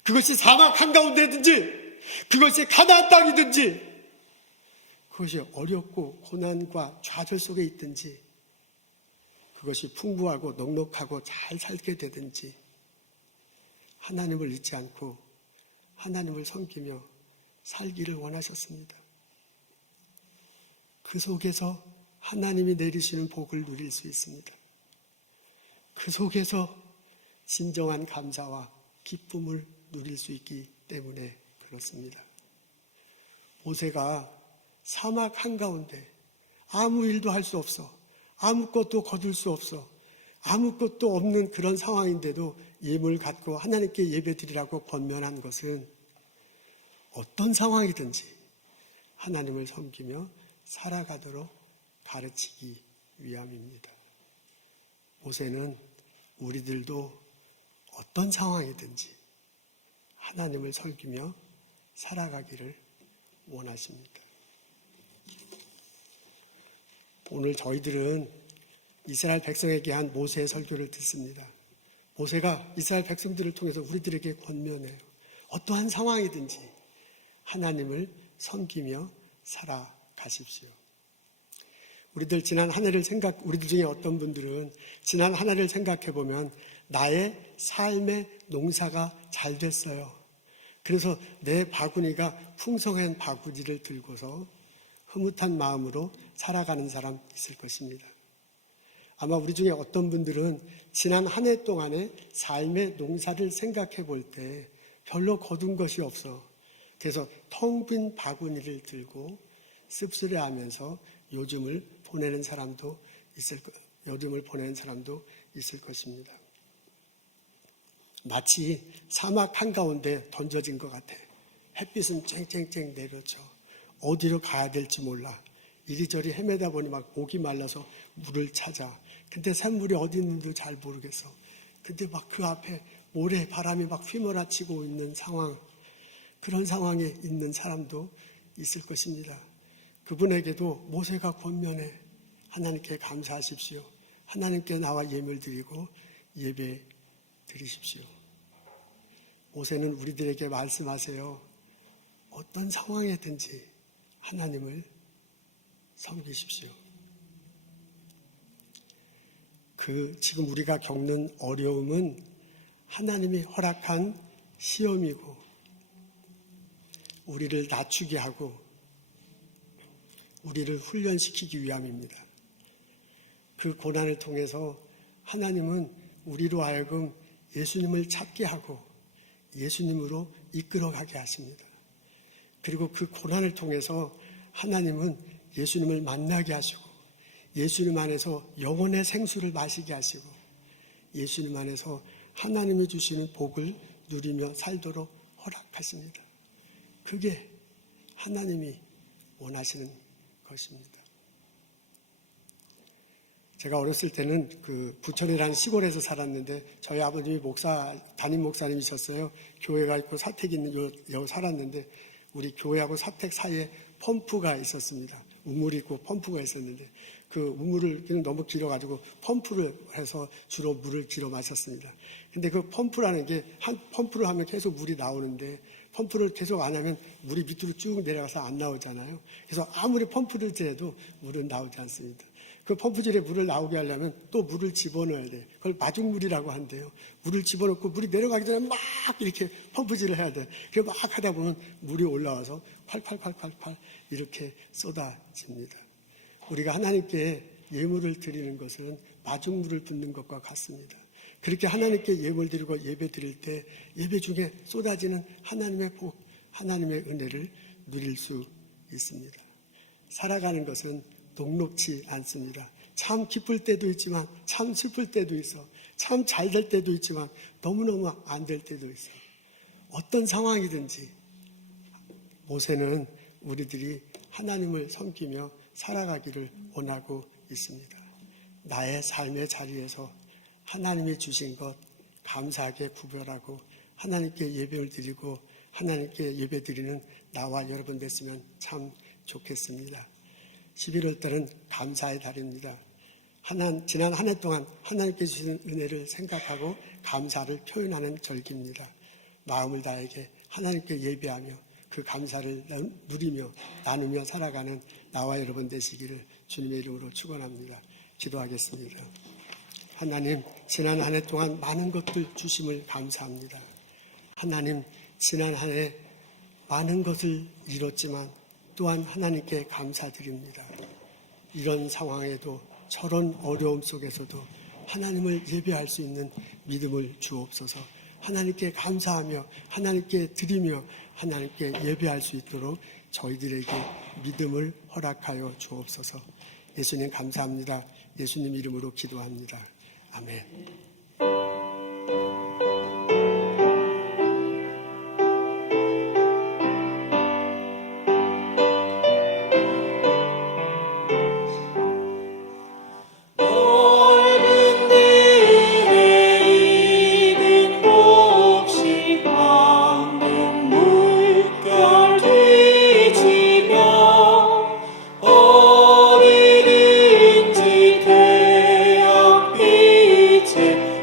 그것이 사막 한가운데든지 그것이 가나안 땅이든지 그것이 어렵고 고난과 좌절 속에 있든지 그것이 풍부하고 넉넉하고 잘 살게 되든지 하나님을 잊지 않고 하나님을 섬기며 살기를 원하셨습니다. 그 속에서 하나님이 내리시는 복을 누릴 수 있습니다. 그 속에서 진정한 감사와 기쁨을 누릴 수 있기 때문에 그렇습니다. 모세가 사막 한가운데 아무 일도 할 수 없어, 아무것도 거둘 수 없어, 아무것도 없는 그런 상황인데도 예물 갖고 하나님께 예배드리라고 권면한 것은 어떤 상황이든지 하나님을 섬기며 살아가도록 가르치기 위함입니다. 모세는 우리들도 어떤 상황이든지 하나님을 섬기며 살아가기를 원하십니다. 오늘 저희들은 이스라엘 백성에게 한 모세의 설교를 듣습니다. 모세가 이스라엘 백성들을 통해서 우리들에게 권면해요. 어떠한 상황이든지 하나님을 섬기며 살아가십시오. 우리들 지난 한 해를 우리들 중에 어떤 분들은 지난 한 해를 생각해 보면 나의 삶의 농사가 잘 됐어요. 그래서 내 바구니가 풍성한 바구니를 들고서 흐뭇한 마음으로 살아가는 사람 있을 것입니다. 아마 우리 중에 어떤 분들은 지난 한 해 동안의 삶의 농사를 생각해 볼 때 별로 거둔 것이 없어. 그래서 텅 빈 바구니를 들고 씁쓸해하면서 요즘을 보내는 사람도 있을 것입니다. 마치 사막 한가운데 던져진 것 같아. 햇빛은 쨍쨍쨍 내려쳐. 어디로 가야 될지 몰라. 이리저리 헤매다 보니 막 목이 말라서 물을 찾아. 근데 샘물이 어디 있는지도 잘 모르겠어. 근데 막 그 앞에 모래, 바람이 막 휘몰아치고 있는 상황, 그런 상황에 있는 사람도 있을 것입니다. 그분에게도 모세가 권면해. 하나님께 감사하십시오. 하나님께 나와 예물 드리고 예배 드리십시오. 모세는 우리들에게 말씀하세요. 어떤 상황이든지 하나님을 섬기십시오. 지금 우리가 겪는 어려움은 하나님이 허락한 시험이고 우리를 낮추게 하고 우리를 훈련시키기 위함입니다. 그 고난을 통해서 하나님은 우리로 하여금 예수님을 찾게 하고 예수님으로 이끌어가게 하십니다. 그리고 그 고난을 통해서 하나님은 예수님을 만나게 하시고 예수님 안에서 영혼의 생수를 마시게 하시고 예수님 안에서 하나님이 주시는 복을 누리며 살도록 허락하십니다. 그게 하나님이 원하시는 것입니다. 제가 어렸을 때는 부천이라는 시골에서 살았는데 저희 아버님이 담임 목사님이셨어요. 교회가 있고 사택이 있는 여기 살았는데 우리 교회하고 사택 사이에 펌프가 있었습니다. 우물이 있고 펌프가 있었는데 그 우물을 너무 길어가지고 펌프를 해서 주로 물을 길어 마셨습니다. 근데 그 펌프라는 게 펌프를 하면 계속 물이 나오는데 펌프를 계속 안 하면 물이 밑으로 쭉 내려가서 안 나오잖아요. 그래서 아무리 펌프를 해도 물은 나오지 않습니다. 그 펌프질에 물을 나오게 하려면 또 물을 집어넣어야 돼요. 그걸 마중물이라고 한대요. 물을 집어넣고 물이 내려가기 전에 막 이렇게 펌프질을 해야 돼요. 그래서 막 하다 보면 물이 올라와서 콸콸콸콸콸 이렇게 쏟아집니다. 우리가 하나님께 예물을 드리는 것은 마중물을 붓는 것과 같습니다. 그렇게 하나님께 예물 드리고 예배 드릴 때 예배 중에 쏟아지는 하나님의 복, 하나님의 은혜를 누릴 수 있습니다. 살아가는 것은 녹록지 않습니다. 참 기쁠 때도 있지만 참 슬플 때도 있어. 참 잘 될 때도 있지만 너무너무 안 될 때도 있어. 어떤 상황이든지 모세는 우리들이 하나님을 섬기며 살아가기를 원하고 있습니다. 나의 삶의 자리에서 하나님이 주신 것 감사하게 구별하고 하나님께 예배를 드리고 하나님께 예배 드리는 나와 여러분 됐으면 참 좋겠습니다. 11월 달은 감사의 달입니다. 지난 한 해 동안 하나님께 주신 은혜를 생각하고 감사를 표현하는 절기입니다. 마음을 다하게 하나님께 예배하며 그 감사를 누리며 나누며 살아가는 나와 여러분 되시기를 주님의 이름으로 축원합니다. 기도하겠습니다. 하나님, 지난 한 해 동안 많은 것들 주심을 감사합니다. 하나님, 지난 한 해 많은 것을 잃었지만 또한 하나님께 감사드립니다. 이런 상황에도 저런 어려움 속에서도 하나님을 예배할 수 있는 믿음을 주옵소서. 하나님께 감사하며 하나님께 드리며 하나님께 예배할 수 있도록 저희들에게 믿음을 허락하여 주옵소서. 예수님 감사합니다. 예수님 이름으로 기도합니다. 아멘. 어디든지 태양 빛에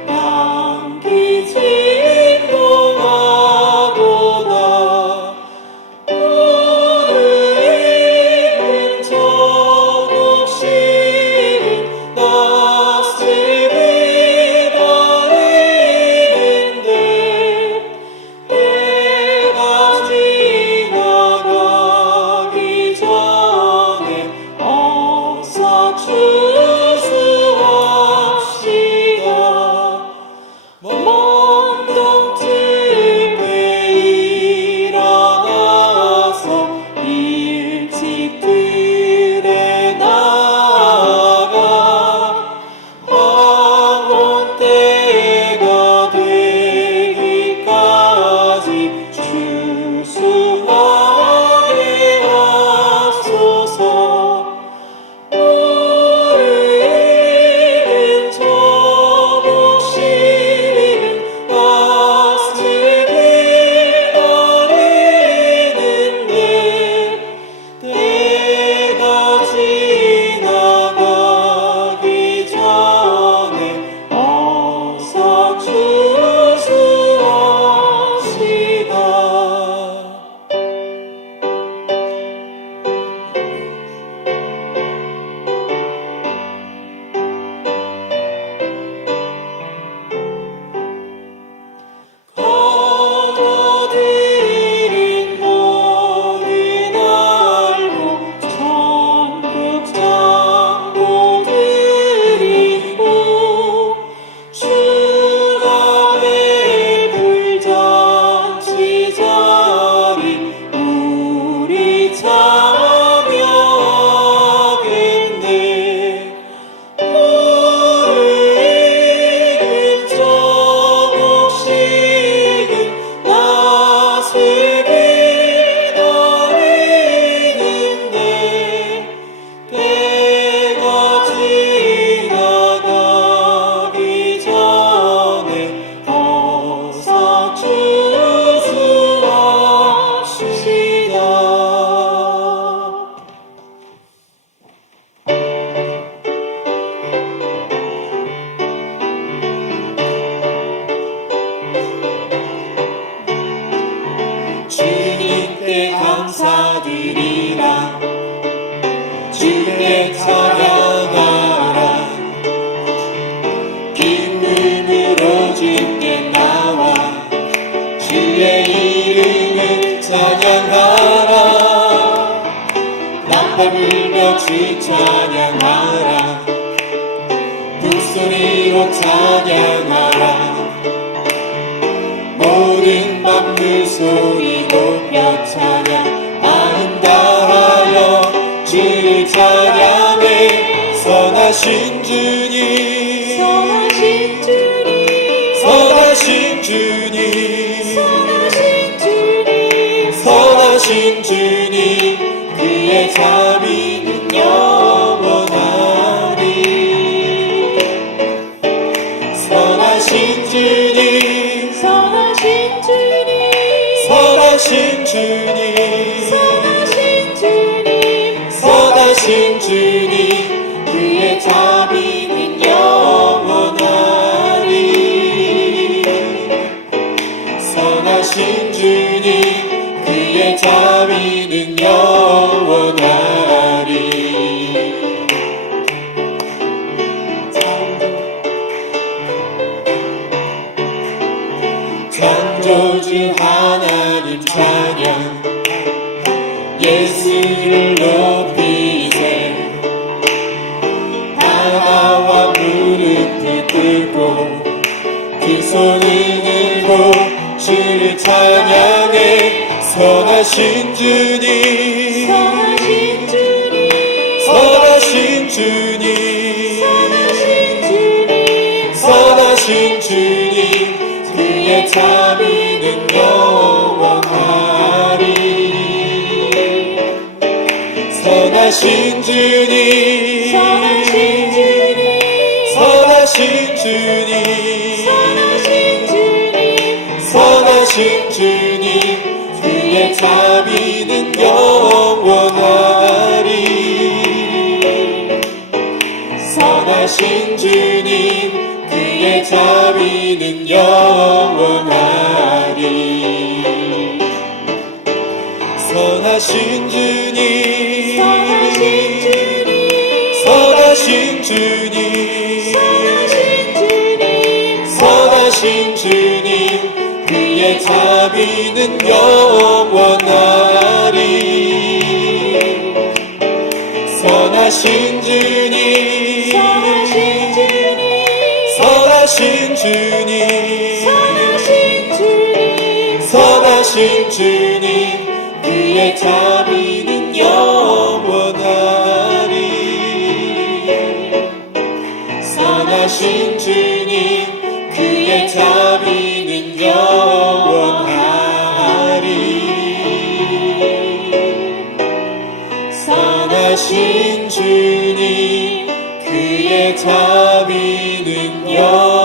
주께 나와 주의 이름을 찬양하라. 나팔 불며 주 찬양하라. 북소리로 찬양하라. 모든 밤그 소리 높여 찬양. 마음 다하여 주를 찬양해. 선하신 주님, 선하신 주님, 선하신 주님, 선하신 주님, 선하신 주님, 그의 자비는 영원하리. 선하신 주님, 선하신 주님, 선하신 주님, 선하신 주님, 선하신 주님, 그의 자비는 영원하리. 선하신 주님, 그의 자비는 영원하리. 창조주 하나님 찬양. 예수를 높이세. 하나와 무릎을 꿇고 두 손을 들고 주를 찬양해. 선하신 주님, 선하신 주님, 선하신 주님, 선하신 주님, 선하신 주님, 그의 자비는 영원하리. 선하신 주님, 선하신 주님, 선하신 주님, 선하신 주님, 선하신 주님, 그의 자비는 영원하리. 선하신 주님, 그의 자비는 영원하리. 선하신 주님, 선하신 주님, 선하신 주님, 선하신 주님, 선하신 주님, 그의 자비는 영원하리. 선하신 주님, 선하신 주님, 선하신 주님, 선하신 주님, 선하신 주님, 그의 자비는 영원하리. 선하신 주님, 그의 자비는 영원하리. 선하신 주님, 그의 자비는 영원하리.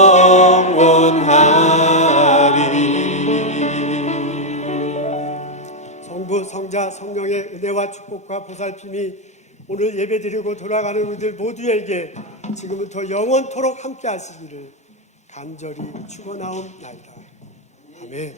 성부, 성자, 성령의 은혜와 축복과 보살핌이 오늘 예배드리고 돌아가는 우리들 모두에게 지금부터 영원토록 함께 하시기를 간절히 축원하옵나이다. 아멘.